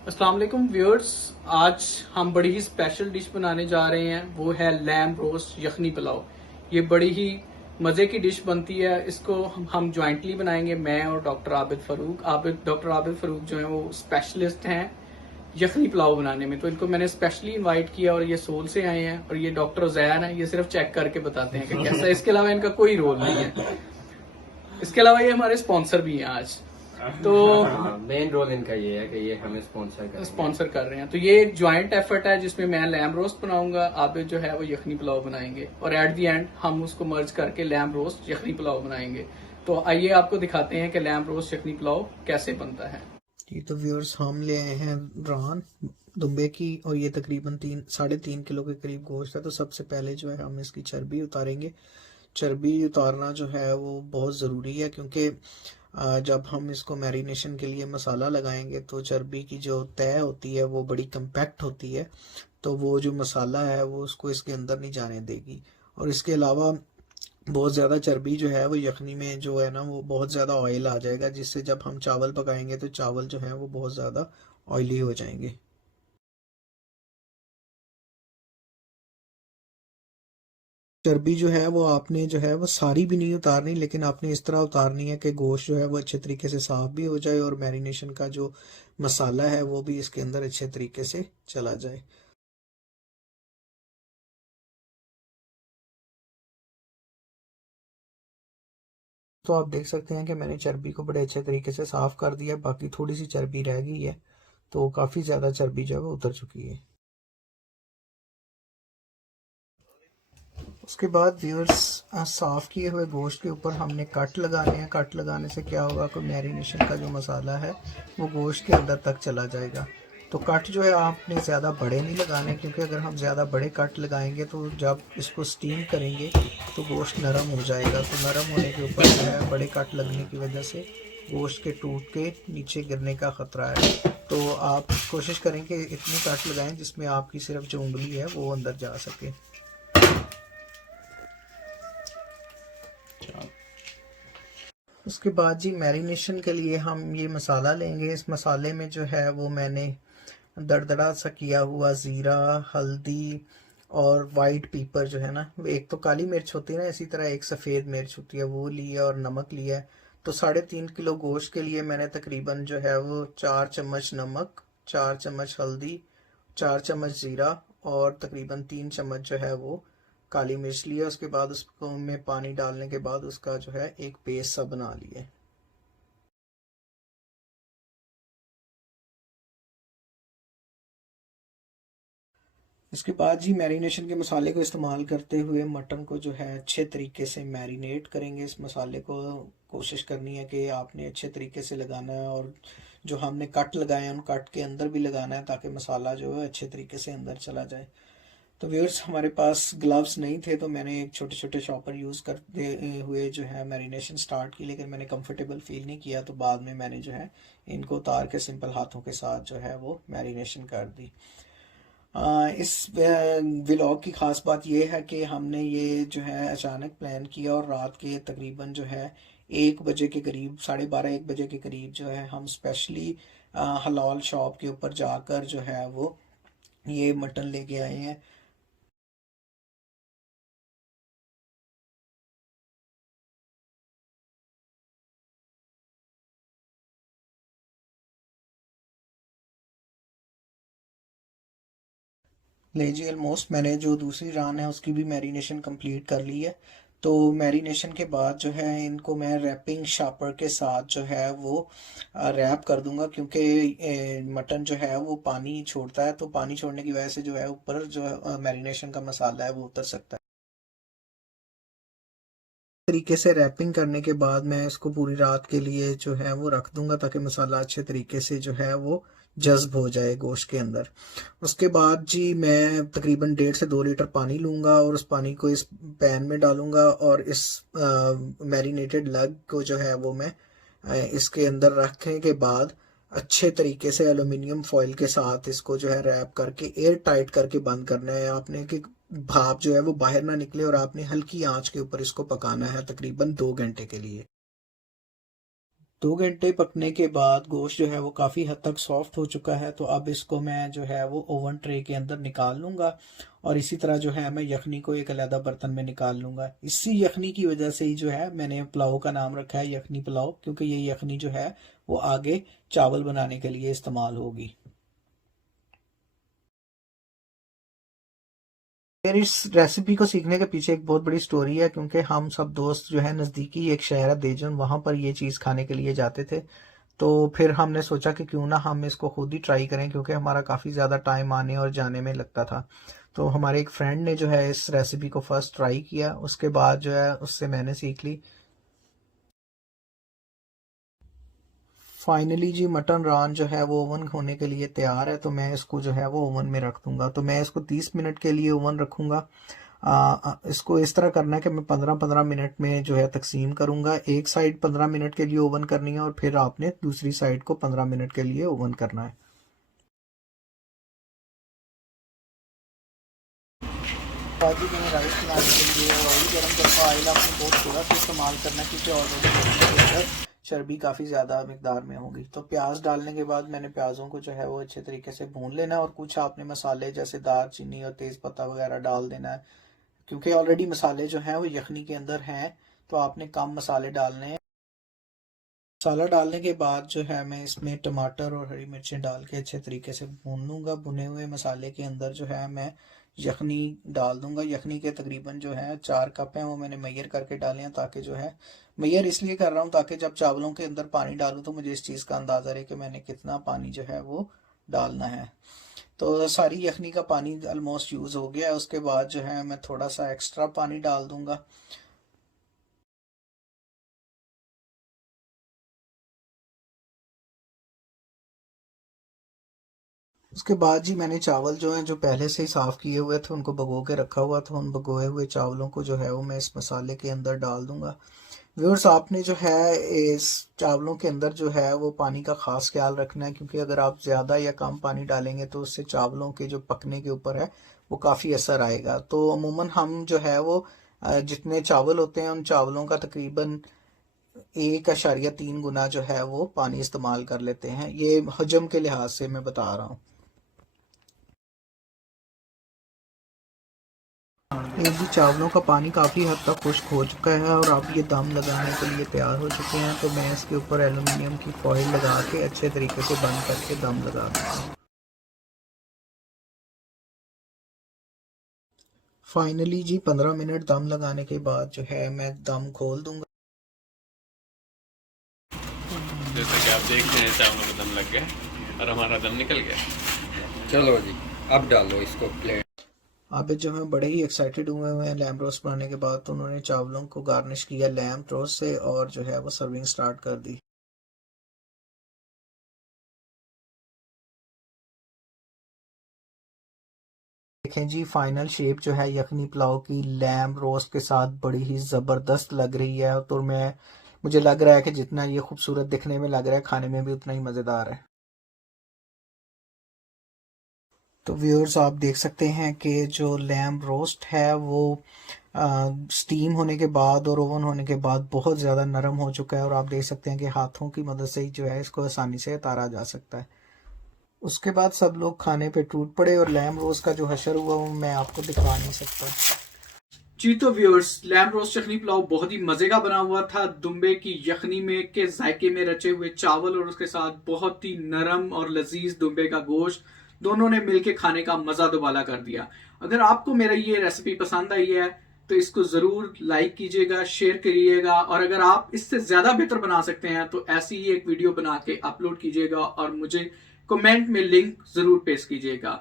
अस्सलाम वालेकुम व्यूअर्स। आज हम बड़ी ही स्पेशल डिश बनाने जा रहे हैं, वो है लैम रोस्ट यखनी पुलाव। ये बड़ी ही मज़े की डिश बनती है। इसको हम ज्वाइंटली बनाएंगे, मैं और डॉक्टर आबिद फरूक जो है वो स्पेशलिस्ट हैं यखनी पुलाव बनाने में। तो इनको मैंने स्पेशली इनवाइट किया और ये सोल से आए हैं। और ये डॉक्टर उज़ैन है, ये सिर्फ चेक करके बताते हैं कि कैसा है। इसके अलावा इनका कोई रोल नहीं है। इसके अलावा ये हमारे स्पॉन्सर भी हैं आज। तो मेन रोल इनका ये है कि ये हमें स्पॉन्सर कर रहे हैं। तो ये एक ज्वाइंट एफर्ट है जिसमें मैं लैम रोस्ट बनाऊंगा, आबिद जो है वो यखनी पुलाव बनाएंगे और एट दी एंड हम उसको मर्ज करके लैम रोस्ट यखनी पुलाव बनाएंगे। तो आइए आपको दिखाते हैं कि लैम रोस्ट यखनी पुलाव कैसे बनता है। जी तो व्यूअर्स, हम ले आए हैं रान दुम्बे की और ये तकरीबन 3-3.5 किलो के करीब गोश्त है। तो सबसे पहले जो है हम इसकी चर्बी उतारेंगे। चर्बी उतारना जो है वो बहुत ज़रूरी है, क्योंकि जब हम इसको मैरिनेशन के लिए मसाला लगाएंगे तो चर्बी की जो तय होती है वो बड़ी कम्पैक्ट होती है, तो वो जो मसाला है वो उसको इसके अंदर नहीं जाने देगी। और इसके अलावा बहुत ज़्यादा चर्बी जो है वो यखनी में जो है ना वो बहुत ज़्यादा ऑयल आ जाएगा, जिससे जब हम चावल पकाएंगे तो चावल जो है वो बहुत ज़्यादा ऑयली हो जाएंगे। चर्बी जो है वो आपने जो है वो सारी भी नहीं उतारनी, लेकिन आपने इस तरह उतारनी है कि गोश्त जो है वो अच्छे तरीके से साफ भी हो जाए और मैरिनेशन का जो मसाला है वो भी इसके अंदर अच्छे तरीके से चला जाए। तो आप देख सकते हैं कि मैंने चर्बी को बड़े अच्छे तरीके से साफ कर दिया, बाकी थोड़ी सी चर्बी रह गई है, तो काफ़ी ज़्यादा चर्बी जो है वो उतर चुकी है। उसके बाद व्यूअर्स, साफ़ किए हुए गोश्त के ऊपर हमने कट लगाने हैं। कट लगाने से क्या होगा कि मैरिनेशन का जो मसाला है वो गोश्त के अंदर तक चला जाएगा। तो कट जो है आपने ज़्यादा बड़े नहीं लगाने, क्योंकि अगर हम ज़्यादा बड़े कट लगाएंगे तो जब इसको स्टीम करेंगे तो गोश्त नरम हो जाएगा। तो नरम होने के ऊपर जो है बड़े कट लगने की वजह से गोश्त के टूट के नीचे गिरने का ख़तरा है। तो आप कोशिश करें कि इतने कट लगाएं जिसमें आपकी सिर्फ जो उंगली है वो अंदर जा सके। उसके बाद जी मैरिनेशन के लिए हम ये मसाला लेंगे। इस मसाले में जो है वो मैंने दरदरा सा किया हुआ ज़ीरा, हल्दी और वाइट पेपर जो है ना, एक तो काली मिर्च होती है ना, इसी तरह एक सफ़ेद मिर्च होती है, वो लिया और नमक लिया है। तो 3.5 किलो गोश्त के लिए मैंने तकरीबन जो है वो 4 चम्मच नमक, 4 चम्मच हल्दी, 4 चम्मच ज़ीरा और तकरीबन 3 चम्मच जो है वो काली मिर्च लिया। उसके बाद उसको में पानी डालने के बाद उसका जो है एक पेस्ट सा बना लिया। इसके बाद जी मैरिनेशन के मसाले को इस्तेमाल करते हुए मटन को जो है अच्छे तरीके से मैरिनेट करेंगे। इस मसाले को कोशिश करनी है कि आपने अच्छे तरीके से लगाना है, और जो हमने कट लगाए हैं उन कट के अंदर भी लगाना है, ताकि मसाला जो है अच्छे तरीके से अंदर चला जाए। तो व्यूअर्स, हमारे पास ग्लव्स नहीं थे तो मैंने एक छोटे छोटे चॉपर यूज़ करते हुए जो है मैरिनेशन स्टार्ट की, लेकिन मैंने कंफर्टेबल फील नहीं किया, तो बाद में मैंने जो है इनको उतार के सिंपल हाथों के साथ जो है वो मैरिनेशन कर दी। इस व्लॉग की ख़ास बात यह है कि हमने ये जो है अचानक प्लान किया और रात के तकरीबन जो है 1 बजे के करीब, 12:30-1 बजे के करीब जो है हम स्पेशली हलाल शॉप के ऊपर जाकर जो है वो ये मटन लेके आए हैं। ले जी, ऑलमोस्ट मैंने जो दूसरी रान है उसकी भी मैरिनेशन कंप्लीट कर ली है। तो मैरिनेशन के बाद जो है इनको मैं रैपिंग शापर के साथ जो है वो रैप कर दूंगा, क्योंकि मटन जो है वो पानी छोड़ता है, तो पानी छोड़ने की वजह से जो है ऊपर जो मैरिनेशन का मसाला है वो उतर सकता है। तरीके से रैपिंग करने के बाद मैं इसको पूरी रात के लिए जो है वो रख दूंगा, ताकि मसाला अच्छे तरीके से जो है वो जज्ब हो जाए गोश्त के अंदर। उसके बाद जी मैं तकरीबन 1.5 से 2 लीटर पानी लूँगा और उस पानी को इस पैन में डालूँगा, और इस मैरिनेटेड लेग को जो है वो मैं इसके अंदर रखने के बाद अच्छे तरीके से एलुमिनियम फॉइल के साथ इसको जो है रैप करके एयर टाइट करके बंद करना है आपने, कि भाप जो है वो बाहर ना निकले, और आपने हल्की आंच के ऊपर इसको पकाना है तकरीबन 2 घंटे के लिए। 2 घंटे पकने के बाद गोश्त जो है वो काफ़ी हद तक सॉफ्ट हो चुका है। तो अब इसको मैं जो है वो ओवन ट्रे के अंदर निकाल लूँगा और इसी तरह जो है मैं यखनी को एक अलग बर्तन में निकाल लूँगा। इसी यखनी की वजह से ही जो है मैंने पुलाव का नाम रखा है यखनी पुलाव, क्योंकि ये यखनी जो है वो आगे चावल बनाने के लिए इस्तेमाल होगी। मेरी इस रेसिपी को सीखने के पीछे एक बहुत बड़ी स्टोरी है, क्योंकि हम सब दोस्त जो है नज़दीकी एक शहर है देजन, वहाँ पर ये चीज़ खाने के लिए जाते थे। तो फिर हमने सोचा कि क्यों ना हम इसको खुद ही ट्राई करें, क्योंकि हमारा काफ़ी ज़्यादा टाइम आने और जाने में लगता था। तो हमारे एक फ्रेंड ने जो है इस रेसिपी को फर्स्ट ट्राई किया, उसके बाद जो है उससे मैंने सीख ली। फाइनली जी मटन रान जो है वो ओवन होने के लिए तैयार है, तो मैं इसको जो है वो ओवन में रख दूंगा। तो मैं इसको 30 मिनट के लिए ओवन रखूंगा। इसको इस तरह करना है कि मैं 15-15 मिनट में जो है तकसीम करूंगा। एक साइड 15 मिनट के लिए ओवन करनी है और फिर आपने दूसरी साइड को 15 मिनट के लिए ओवन करना है। बाजी मैंने राइस बनाने के लिए ऑयल गर्म करना, ऑयल आपने बहुत थोड़ा सा इस्तेमाल करना है, क्योंकि ऑलरेडी चर्बी काफ़ी ज़्यादा मिकदार में होगी। तो प्याज डालने के बाद मैंने प्याज़ों को जो है वो अच्छे तरीके से भून लेना है और कुछ आपने मसाले जैसे दालचीनी और तेज़पत्ता वगैरह डाल देना है, क्योंकि ऑलरेडी मसाले जो हैं वो यखनी के अंदर हैं, तो आपने कम मसाले डालने हैं। मसाला डालने के बाद जो है मैं इसमें टमाटर और हरी मिर्चें डाल के अच्छे तरीके से भून लूँगा। भुने हुए मसाले के अंदर जो है मैं यखनी डाल दूंगा। यखनी के तकरीबन जो है 4 कप हैं, वो मैंने मैयर करके डाले हैं, ताकि जो है मैयर इसलिए कर रहा हूँ ताकि जब चावलों के अंदर पानी डालूँ तो मुझे इस चीज़ का अंदाज़ा रहे कि मैंने कितना पानी जो है वो डालना है। तो सारी यखनी का पानी ऑलमोस्ट यूज़ हो गया है। उसके बाद जो है मैं थोड़ा सा एक्स्ट्रा पानी डाल दूंगा। उसके बाद जी मैंने चावल जो हैं जो पहले से ही साफ़ किए हुए थे उनको भिगो के रखा हुआ था। उन भिगोए हुए चावलों को जो है वो मैं इस मसाले के अंदर डाल दूंगा। व्यूअर्स, आपने जो है इस चावलों के अंदर जो है वो पानी का ख़ास ख्याल रखना है, क्योंकि अगर आप ज़्यादा या कम पानी डालेंगे तो उससे चावलों के जो पकने के ऊपर है वो काफ़ी असर आएगा। तो अमूमन हम जो है वो जितने चावल होते हैं उन चावलों का तकरीबन 1.3 गुना जो है वो पानी इस्तेमाल कर लेते हैं। ये हजम के लिहाज से मैं बता रहा हूँ। ये जी चावलों का पानी काफ़ी हद तक खुश्क हो चुका है और अब ये दम लगाने के लिए तैयार हो चुके हैं। तो मैं इसके ऊपर एलुमिनियम की फॉइल लगा के अच्छे तरीके से बंद करके दम लगा दूँगा। फाइनली जी 15 मिनट दम लगाने के बाद जो है मैं दम खोल दूंगा। जैसा कि आप देख रहे हैं चावलों में दम लग गया और हमारा दम निकल गया। चलो जी, अब डालो इसको प्लेट। आप जो है बड़े ही एक्साइटेड हुए हैं लैम्ब रोस्ट बनाने के बाद। तो उन्होंने चावलों को गार्निश किया लैम्ब रोस्ट से और जो है वो सर्विंग स्टार्ट कर दी। देखें जी फाइनल शेप जो है यखनी पुलाव की लैम्ब रोस्ट के साथ बड़ी ही ज़बरदस्त लग रही है। तो मुझे लग रहा है कि जितना ये खूबसूरत दिखने में लग रहा है खाने में भी उतना ही मज़ेदार है। तो व्यूअर्स, आप देख सकते हैं कि जो लैम्ब रोस्ट है वो स्टीम होने के बाद और ओवन होने के बाद बहुत ज़्यादा नरम हो चुका है और आप देख सकते हैं कि हाथों की मदद से ही जो है इसको आसानी से उतारा जा सकता है। उसके बाद सब लोग खाने पे टूट पड़े और लैम्ब रोस्ट का जो हशर हुआ वो मैं आपको दिखा नहीं सकता। जी तो व्यूअर्स, लैम्ब रोस्ट यखनी पुलाव बहुत ही मजे का बना हुआ था। दुम्बे की यखनी में के जायके में रचे हुए चावल और उसके साथ बहुत ही नरम और लजीज दुम्बे का गोश्त, दोनों ने मिलके खाने का मजा दुबाला कर दिया। अगर आपको मेरा ये रेसिपी पसंद आई है तो इसको जरूर लाइक कीजिएगा, शेयर करिएगा, और अगर आप इससे ज्यादा बेहतर बना सकते हैं तो ऐसी ही एक वीडियो बना के अपलोड कीजिएगा और मुझे कमेंट में लिंक जरूर पेश कीजिएगा।